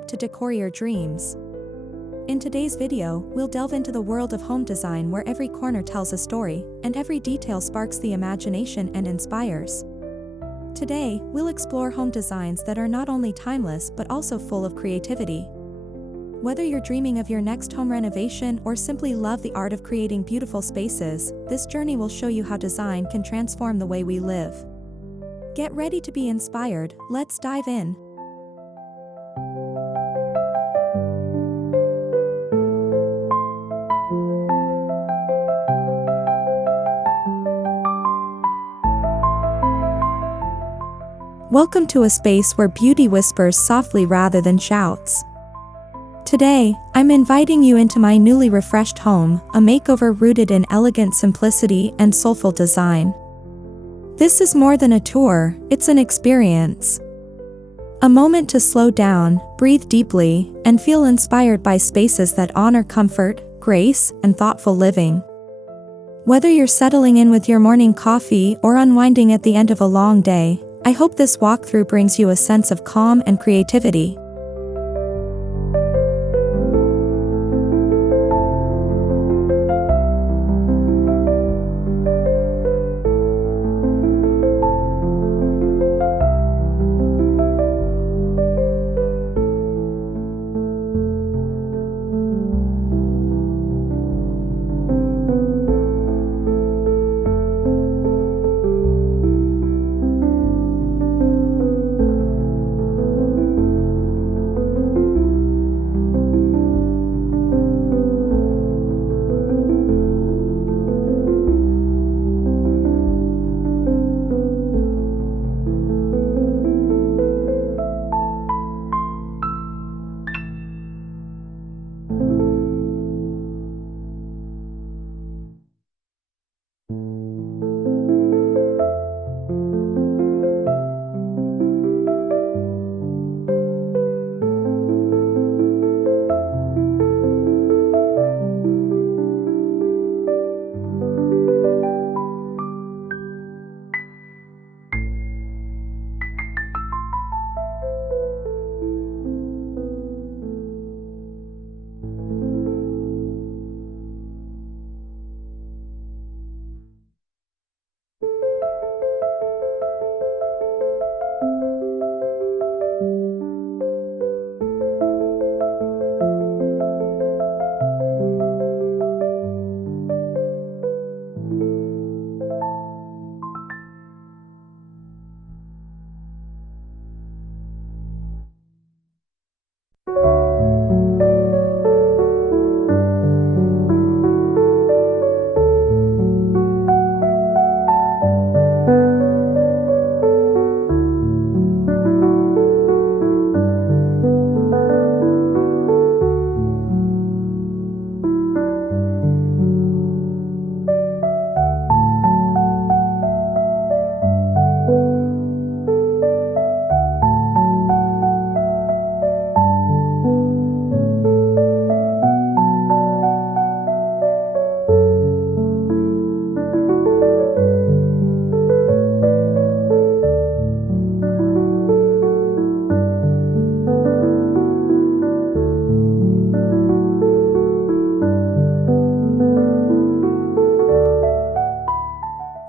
back to Decor Your Dreams. In today's video, we'll delve into the world of home design where every corner tells a story, and every detail sparks the imagination and inspires. Today, we'll explore home designs that are not only timeless but also full of creativity. Whether you're dreaming of your next home renovation or simply love the art of creating beautiful spaces, this journey will show you how design can transform the way we live. Get ready to be inspired, let's dive in. Welcome to a space where beauty whispers softly rather than shouts. Today, I'm inviting you into my newly refreshed home, a makeover rooted in elegant simplicity and soulful design. This is more than a tour, it's an experience. A moment to slow down, breathe deeply, and feel inspired by spaces that honor comfort, grace, and thoughtful living. Whether you're settling in with your morning coffee or unwinding at the end of a long day, I hope this walkthrough brings you a sense of calm and creativity.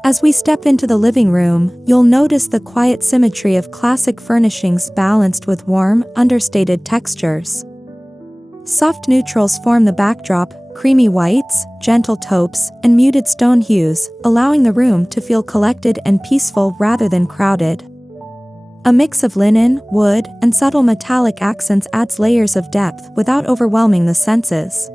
As we step into the living room, you'll notice the quiet symmetry of classic furnishings balanced with warm, understated textures. Soft neutrals form the backdrop, creamy whites, gentle taupes, and muted stone hues, allowing the room to feel collected and peaceful rather than crowded. A mix of linen, wood, and subtle metallic accents adds layers of depth without overwhelming the senses.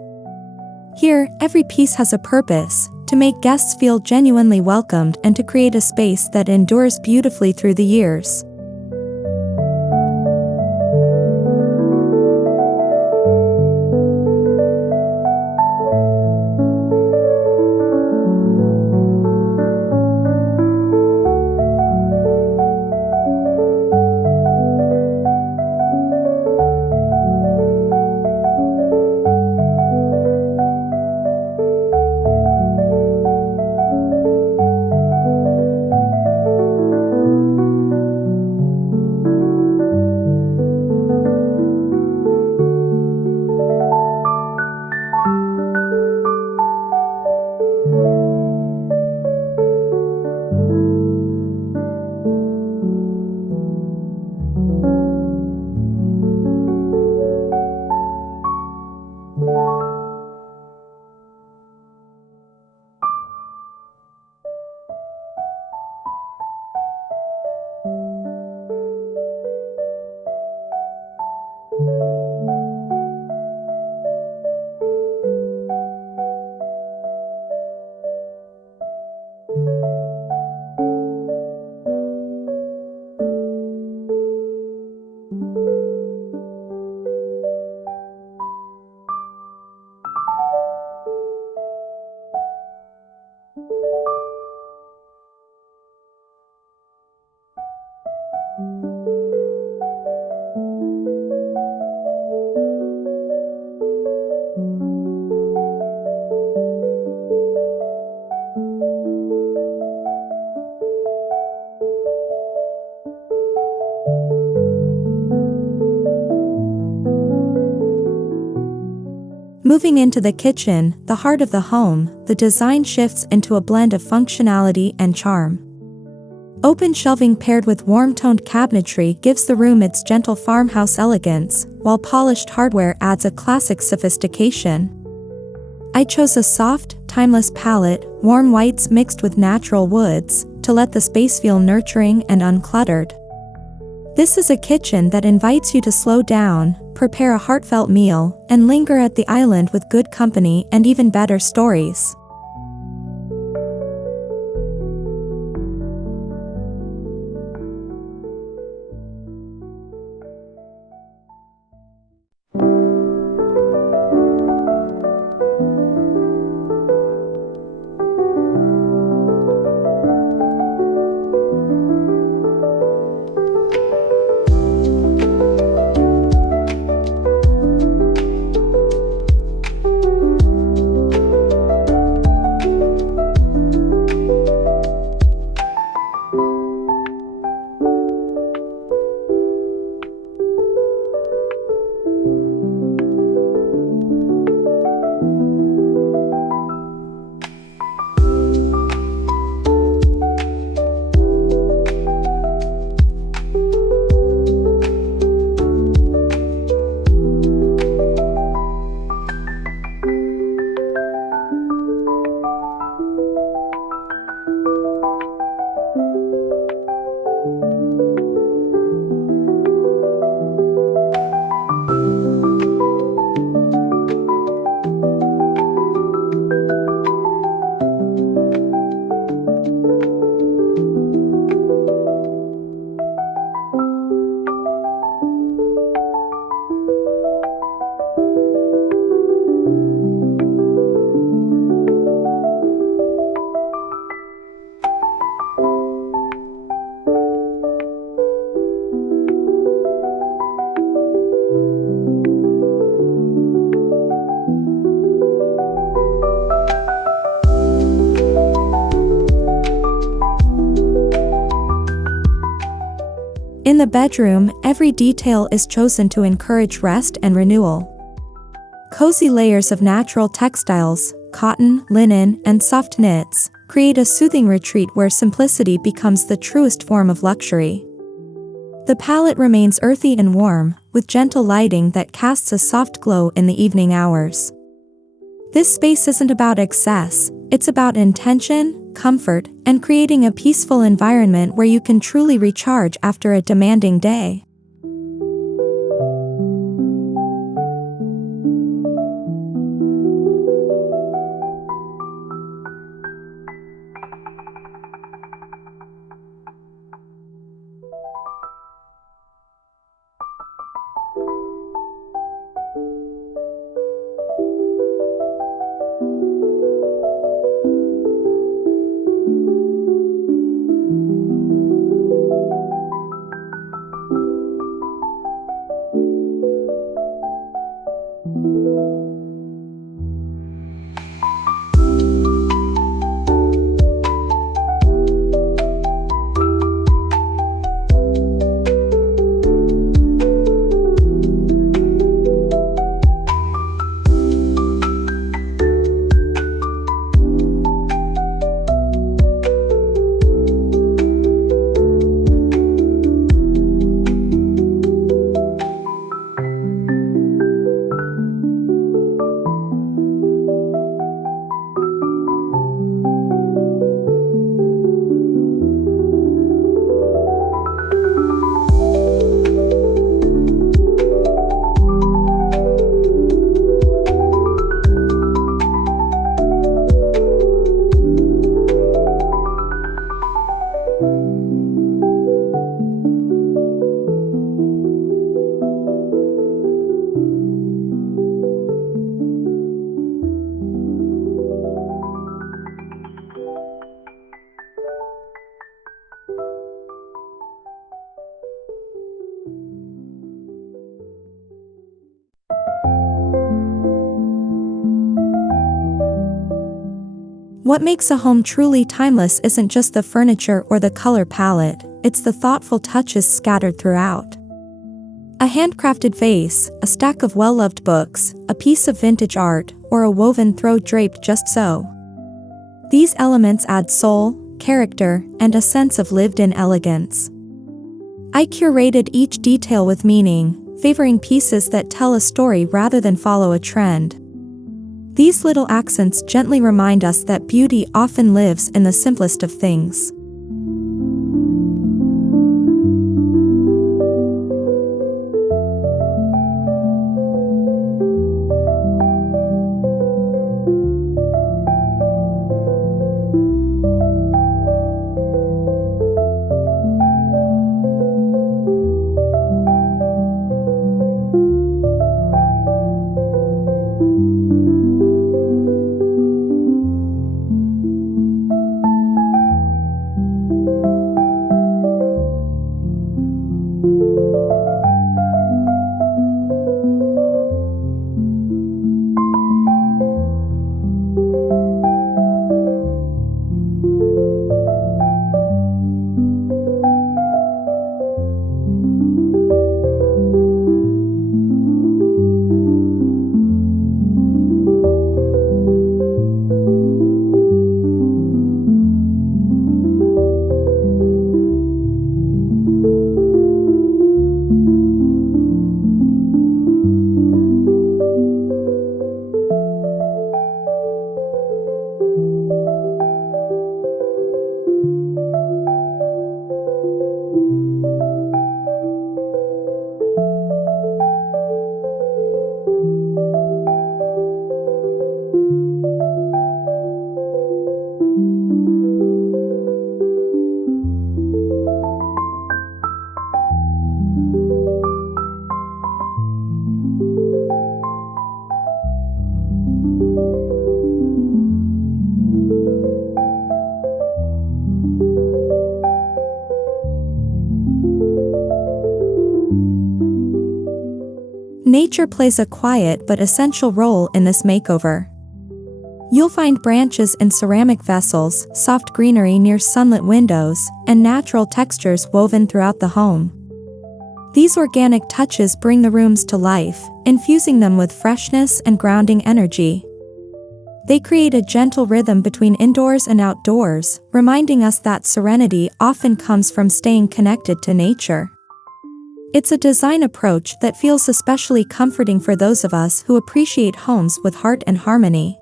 Here, every piece has a purpose: to make guests feel genuinely welcomed and to create a space that endures beautifully through the years. Moving into the kitchen, the heart of the home, the design shifts into a blend of functionality and charm. Open shelving paired with warm-toned cabinetry gives the room its gentle farmhouse elegance, while polished hardware adds a classic sophistication. I chose a soft, timeless palette, warm whites mixed with natural woods, to let the space feel nurturing and uncluttered. This is a kitchen that invites you to slow down, prepare a heartfelt meal, and linger at the island with good company and even better stories. In the bedroom, every detail is chosen to encourage rest and renewal. Cozy layers of natural textiles, cotton, linen, and soft knits, create a soothing retreat where simplicity becomes the truest form of luxury. The palette remains earthy and warm, with gentle lighting that casts a soft glow in the evening hours. This space isn't about excess, it's about intention, comfort, and creating a peaceful environment where you can truly recharge after a demanding day. What makes a home truly timeless isn't just the furniture or the color palette, it's the thoughtful touches scattered throughout. A handcrafted vase, a stack of well-loved books, a piece of vintage art, or a woven throw draped just so. These elements add soul, character, and a sense of lived-in elegance. I curated each detail with meaning, favoring pieces that tell a story rather than follow a trend. These little accents gently remind us that beauty often lives in the simplest of things. Nature plays a quiet but essential role in this makeover. You'll find branches in ceramic vessels, soft greenery near sunlit windows, and natural textures woven throughout the home. These organic touches bring the rooms to life, infusing them with freshness and grounding energy. They create a gentle rhythm between indoors and outdoors, reminding us that serenity often comes from staying connected to nature. It's a design approach that feels especially comforting for those of us who appreciate homes with heart and harmony.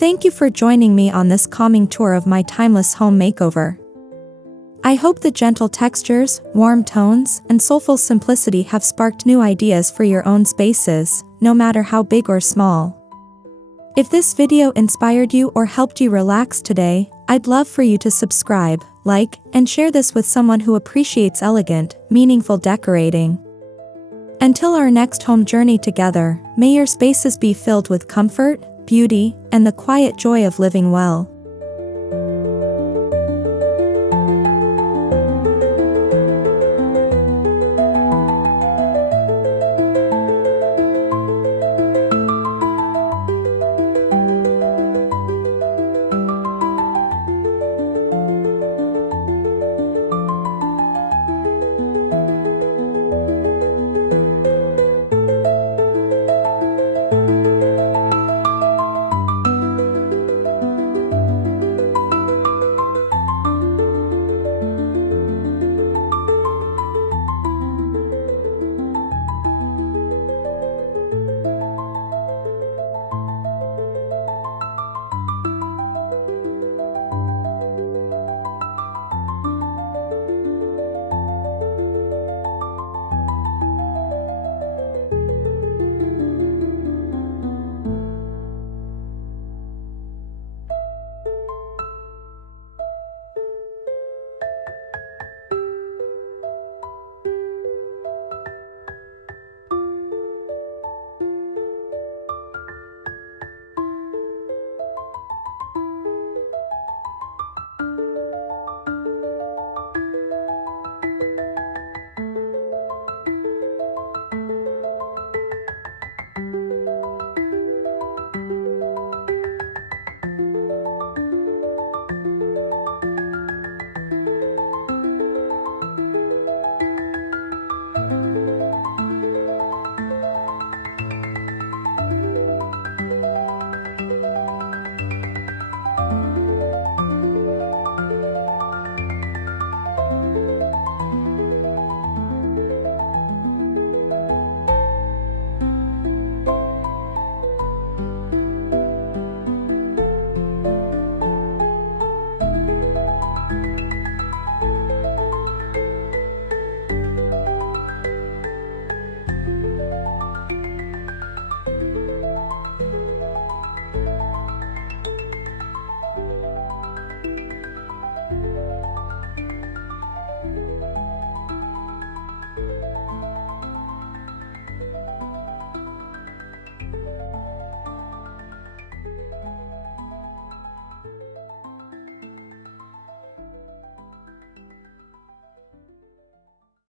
Thank you for joining me on this calming tour of my timeless home makeover. I hope the gentle textures, warm tones, and soulful simplicity have sparked new ideas for your own spaces, no matter how big or small. If this video inspired you or helped you relax today, I'd love for you to subscribe, like, and share this with someone who appreciates elegant, meaningful decorating. Until our next home journey together, may your spaces be filled with comfort, beauty, and the quiet joy of living well.